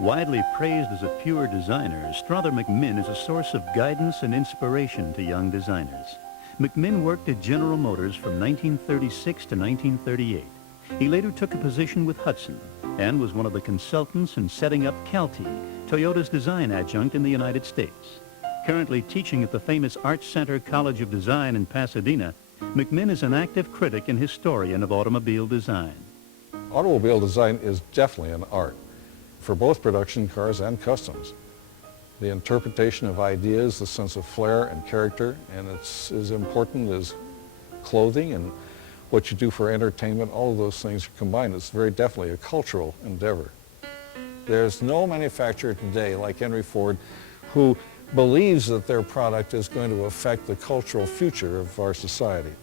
Widely praised as a pure designer, Strother MacMinn is a source of guidance and inspiration to young designers. MacMinn worked at General Motors from 1936 to 1938. He later took a position with Hudson and was one of the consultants in setting up Calty, Toyota's design adjunct in the United States. Currently teaching at the famous Art Center College of Design in Pasadena, MacMinn is an active critic and historian of automobile design. Automobile design is definitely an art for both production cars and customs. The interpretation of ideas, the sense of flair and character, and it's as important as clothing and what you do for entertainment. All of those things are combined. It's very definitely a cultural endeavor. There's no manufacturer today like Henry Ford who believes that their product is going to affect the cultural future of our society.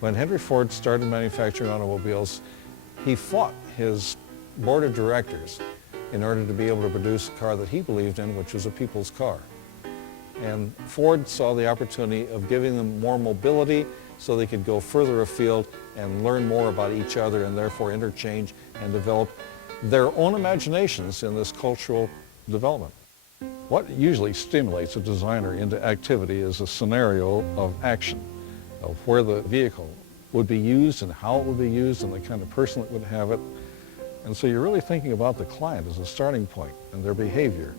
When Henry Ford started manufacturing automobiles, he fought his board of directors in order to be able to produce a car that he believed in, which was a people's car. And Ford saw the opportunity of giving them more mobility so they could go further afield and learn more about each other and therefore interchange and develop their own imaginations in this cultural development. What usually stimulates a designer into activity is a scenario of action, of where the vehicle would be used and how it would be used and the kind of person that would have it. And so you're really thinking about the client as a starting point and their behavior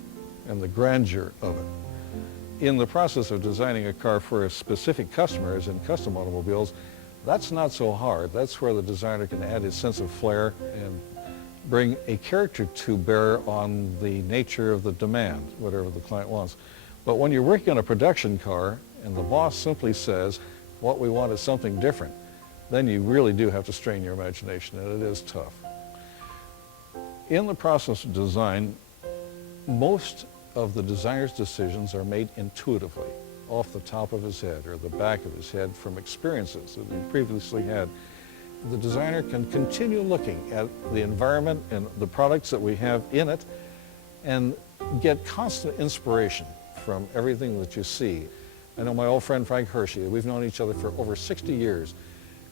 and the grandeur of it. In the process of designing a car for a specific customer, as in custom automobiles, that's not so hard. That's where the designer can add his sense of flair and bring a character to bear on the nature of the demand, whatever the client wants. But when you're working on a production car and the boss simply says, what we want is something different, then you really do have to strain your imagination, and it is tough. In the process of design, most of the designer's decisions are made intuitively, off the top of his head or the back of his head from experiences that he previously had. The designer can continue looking at the environment and the products that we have in it and get constant inspiration from everything that you see. I know my old friend Frank Hershey. We've known each other for over 60 years.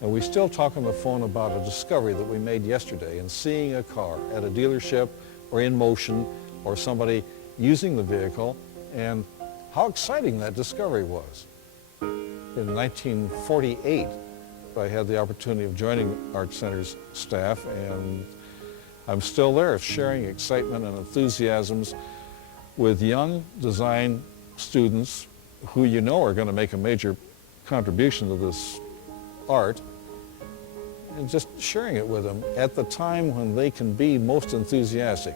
And we still talk on the phone about a discovery that we made yesterday and seeing a car at a dealership or in motion or somebody using the vehicle and how exciting that discovery was. In 1948, I had the opportunity of joining Art Center's staff, and I'm still there sharing excitement and enthusiasms with young design students who you know are going to make a major contribution to this art, and just sharing it with them at the time when they can be most enthusiastic.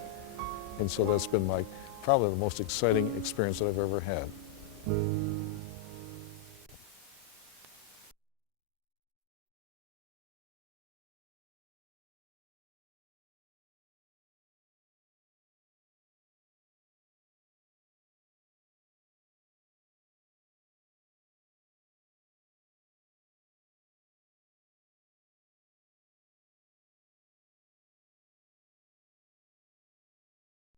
And so that's been probably the most exciting experience that I've ever had.